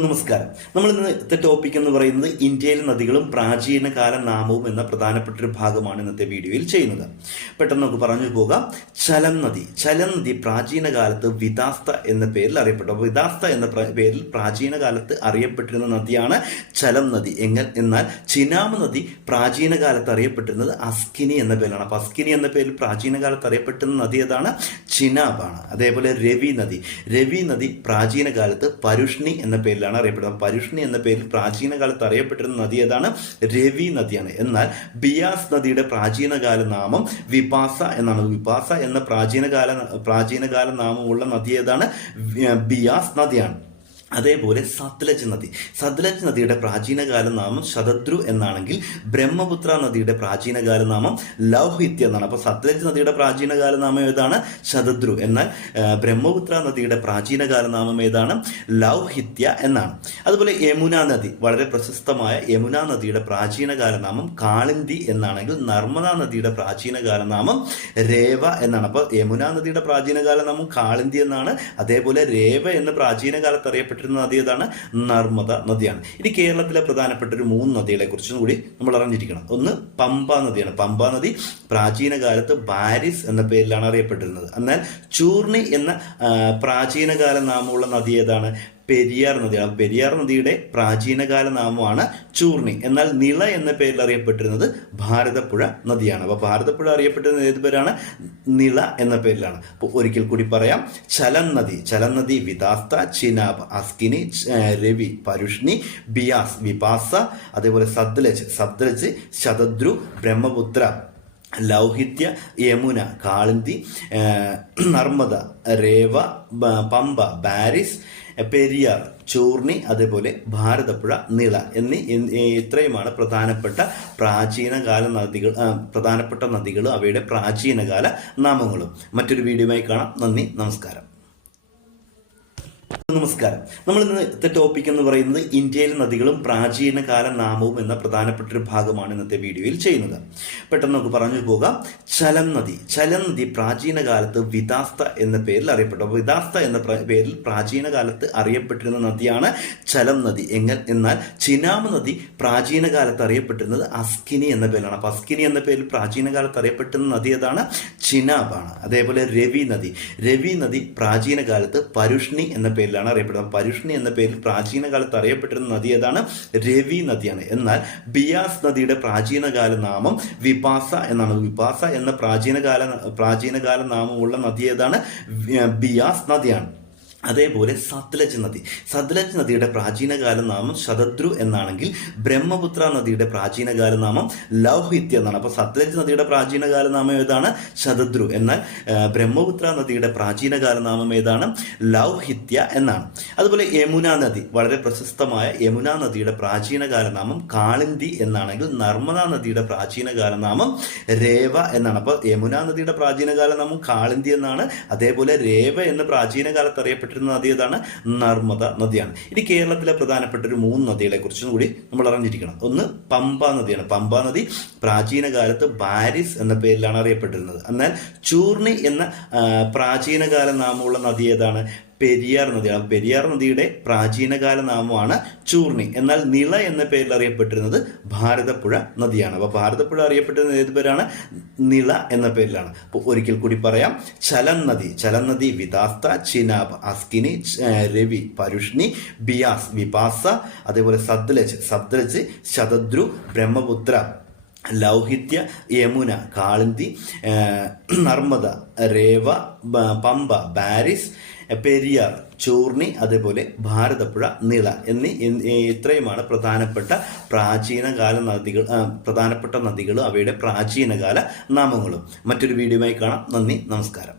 നമസ്കാരം. നമ്മൾ ഇന്നത്തെ ടോപ്പിക് എന്ന് പറയുന്നത് ഇന്ത്യയിലെ നദികളും പ്രാചീനകാല നാമവും എന്ന പ്രധാനപ്പെട്ട ഒരു ഭാഗമാണ് ഇന്നത്തെ വീഡിയോയിൽ ചെയ്യുന്നത്. പെട്ടെന്ന് നമുക്ക് പറഞ്ഞു പോകാം. ചലം നദി പ്രാചീന കാലത്ത് വിദാസ്ത എന്ന പേരിൽ അറിയപ്പെട്ടു. അപ്പോൾ വിദാസ്ത എന്ന പേരിൽ പ്രാചീന കാലത്ത് അറിയപ്പെട്ടിരുന്ന നദിയാണ് ചലം നദി. എന്നാൽ ചിനാബ് നദി പ്രാചീന കാലത്ത് അറിയപ്പെട്ടിരുന്നത് അസ്കിനി എന്ന പേരിലാണ്. അപ്പോൾ അസ്കിനി എന്ന പേരിൽ പ്രാചീന കാലത്ത് അറിയപ്പെട്ടിരുന്ന നദി ഏതാണ്? ചിനാബാണ്. അതേപോലെ രവി നദി പ്രാചീന കാലത്ത് പരുഷ്ണി എന്ന പേരിലാണ് അറിയപ്പെടുന്നത്. പരുഷ്ണി എന്ന പേരിൽ പ്രാചീന കാലത്ത് അറിയപ്പെട്ടിരുന്ന നദി ഏതാണ്? രവി നദിയാണ്. എന്നാൽ ബിയാസ് നദിയുടെ പ്രാചീനകാല നാമം വിപാസ എന്നാണ്. വിപാസ എന്ന പ്രാചീനകാല നാമമുള്ള നദി ഏതാണ്? ബിയാസ് നദിയാണ്. അതേപോലെ സത്ലജ് നദിയുടെ പ്രാചീനകാല നാമം ശതദ്രു എന്നാണെങ്കിൽ ബ്രഹ്മപുത്ര നദിയുടെ പ്രാചീനകാല നാമം ലൗഹിത്യ എന്നാണ്. അപ്പോൾ സത്ലജ് നദിയുടെ പ്രാചീനകാല നാമം ഏതാണ്? ശതദ്രു. എന്നാൽ ബ്രഹ്മപുത്ര നദിയുടെ പ്രാചീനകാല നാമം ഏതാണ്? ലൗഹിത്യ എന്നാണ്. അതുപോലെ യമുന നദി, വളരെ പ്രശസ്തമായ യമുന നദിയുടെ പ്രാചീനകാല നാമം കാളിന്തി എന്നാണെങ്കിൽ നർമ്മദ നദിയുടെ പ്രാചീനകാല നാമം രേവ എന്നാണ്. അപ്പോൾ യമുന നദിയുടെ പ്രാചീനകാല നാമം കാളിന്തി എന്നാണ്. അതേപോലെ രേവ എന്ന പ്രാചീന കാലത്ത് അറിയപ്പെട്ട നദി ഏതാണ്? നർമ്മദ നദിയാണ്. ഇനി കേരളത്തിലെ പ്രധാനപ്പെട്ട ഒരു 3 നദികളെ കുറിച്ചും കൂടി നമ്മൾ അറിഞ്ഞിരിക്കണം. ഒന്ന് പമ്പ നദിയാണ്. പമ്പ നദി പ്രാചീന കാലത്ത് ബാരിസ് എന്ന പേരിലാണ് അറിയപ്പെട്ടിരുന്നത്. എന്നാൽ ചൂർണി എന്ന പ്രാചീനകാല നാമമുള്ള നദി ഏതാണ്? പെരിയാർ നദിയാണ്. പെരിയാർ നദിയുടെ പ്രാചീനകാല നാമമാണ് ചൂർണി. എന്നാൽ നിള എന്ന പേരിൽ അറിയപ്പെട്ടിരുന്നത് ഭാരതപ്പുഴ നദിയാണ്. അപ്പോൾ ഭാരതപ്പുഴ അറിയപ്പെട്ടിരുന്നത് ഏത് പേരാണ്? നിള എന്ന പേരിലാണ്. അപ്പോൾ ഒരിക്കൽ കൂടി പറയാം. ചലം നദി വിദാസ്ത, ചിനാബ് അസ്കിനി, രവി പരുഷ്ണി, ബിയാസ് വിപാസ, അതേപോലെ സത്ലജ് ശതദ്രു, ബ്രഹ്മപുത്ര ലൗഹിത്യ, യമുന കാളിന്തി, നർമ്മദ രേവ, പമ്പ ബാരിസ്, പെരിയാർ ചൂർണി, അതേപോലെ ഭാരതപ്പുഴ നിള ഇത്രയുമാണ് പ്രധാനപ്പെട്ട നദികളും അവയുടെ പ്രാചീനകാല നാമങ്ങളും. മറ്റൊരു വീഡിയോയുമായി കാണാം. നന്ദി, നമസ്കാരം. നമ്മൾ ഇന്നത്തെ ടോപ്പിക് എന്ന് പറയുന്നത് ഇന്ത്യയിലെ നദികളും പ്രാചീനകാല നാമവും എന്ന പ്രധാനപ്പെട്ട ഒരു ഭാഗമാണ് ഇന്നത്തെ വീഡിയോയിൽ ചെയ്യുന്നത്. പെട്ടെന്ന് നമുക്ക് പറഞ്ഞു പോകാം. ചലം നദി പ്രാചീന കാലത്ത് വിദാസ്ത എന്ന പേരിൽ അറിയപ്പെട്ടു. അപ്പോൾ വിദാസ്ത എന്ന പേരിൽ പ്രാചീന കാലത്ത് അറിയപ്പെട്ടിരുന്ന നദിയാണ് ചലം നദി. എന്നാൽ ചിനാബ് നദി പ്രാചീന കാലത്ത് അറിയപ്പെട്ടിരുന്നത് അസ്കിനി എന്ന പേരിലാണ്. അപ്പോൾ അസ്കിനി എന്ന പേരിൽ പ്രാചീന കാലത്ത് അറിയപ്പെട്ടിരുന്ന നദി ഏതാണ്? ചിനാബാണ്. അതേപോലെ രവി നദി പ്രാചീന കാലത്ത് പരുഷ്ണി എന്ന പേരിലാണ് അറിയപ്പെടുന്നത്. പരുഷ്ണി എന്ന പേരിൽ പ്രാചീന കാലത്ത് അറിയപ്പെട്ടിരുന്ന നദി ഏതാണ്? രവി നദിയാണ്. എന്നാൽ ബിയാസ് നദിയുടെ പ്രാചീനകാല നാമം വിപാസ എന്നാണ്. വിപാസ എന്ന പ്രാചീനകാല നാമമുള്ള നദി ഏതാണ്? ബിയാസ് നദിയാണ്. അതേപോലെ സത്ലജ് നദിയുടെ പ്രാചീനകാല നാമം ശതദ്രു എന്നാണെങ്കിൽ ബ്രഹ്മപുത്ര നദിയുടെ പ്രാചീനകാല നാമം ലൗഹിത്യ എന്നാണ്. അപ്പോൾ സത്ലജ് നദിയുടെ പ്രാചീനകാല നാമം ഏതാണ്? ശതദ്രു. എന്നാൽ ബ്രഹ്മപുത്ര നദിയുടെ പ്രാചീനകാല നാമം ഏതാണ്? ലൗഹിത്യ എന്നാണ്. അതുപോലെ യമുന നദി, വളരെ പ്രശസ്തമായ യമുന നദിയുടെ പ്രാചീനകാല നാമം കാളിന്തി എന്നാണെങ്കിൽ നർമ്മദ നദിയുടെ പ്രാചീനകാല നാമം രേവ എന്നാണ്. അപ്പോൾ യമുന നദിയുടെ പ്രാചീനകാല നാമം കാളിന്തി എന്നാണ്. അതേപോലെ രേവ എന്ന പ്രാചീന കാലത്ത് അറിയപ്പെട്ട നദി ഏതാണ്? നർമ്മദ നദിയാണ്. ഇനി കേരളത്തിലെ പ്രധാനപ്പെട്ട ഒരു 3 നദികളെ കുറിച്ചും കൂടി നമ്മൾ അറിഞ്ഞിരിക്കണം. ഒന്ന് പമ്പ നദിയാണ്. പമ്പ നദി പ്രാചീന കാലത്ത് ബാരിസ് എന്ന പേരിലാണ് അറിയപ്പെട്ടിരുന്നത്. എന്നാൽ ചൂർണി എന്ന പ്രാചീനകാല നാമമുള്ള നദി ഏതാണ്? പെരിയാർ നദിയാണ്. പെരിയാർ നദിയുടെ പ്രാചീനകാല നാമമാണ് ചൂർണി. എന്നാൽ നിള എന്ന പേരിൽ അറിയപ്പെട്ടിരുന്നത് ഭാരതപ്പുഴ നദിയാണ്. അപ്പോൾ ഭാരതപ്പുഴ അറിയപ്പെട്ടിരുന്നത് ഏത് പേരാണ്? നിള എന്ന പേരിലാണ്. അപ്പോൾ ഒരിക്കൽ കൂടി പറയാം. ചലം നദി വിദാസ്ത, ചിനാബ് അസ്കിനി, രവി പരുഷ്ണി, ബിയാസ് വിപാസ, അതേപോലെ സത്ലജ് ശതദ്രു, ബ്രഹ്മപുത്ര ലൗഹിത്യ, യമുന കാളിന്തി, നർമ്മദ രേവ, പമ്പ ബാരിസ്, പെരിയാർ ചൂർണി, അതേപോലെ ഭാരതപ്പുഴ നിള ഇത്രയുമാണ് പ്രധാനപ്പെട്ട നദികളും അവയുടെ പ്രാചീനകാല നാമങ്ങളും. മറ്റൊരു വീഡിയോയുമായി കാണാം. നന്ദി, നമസ്കാരം.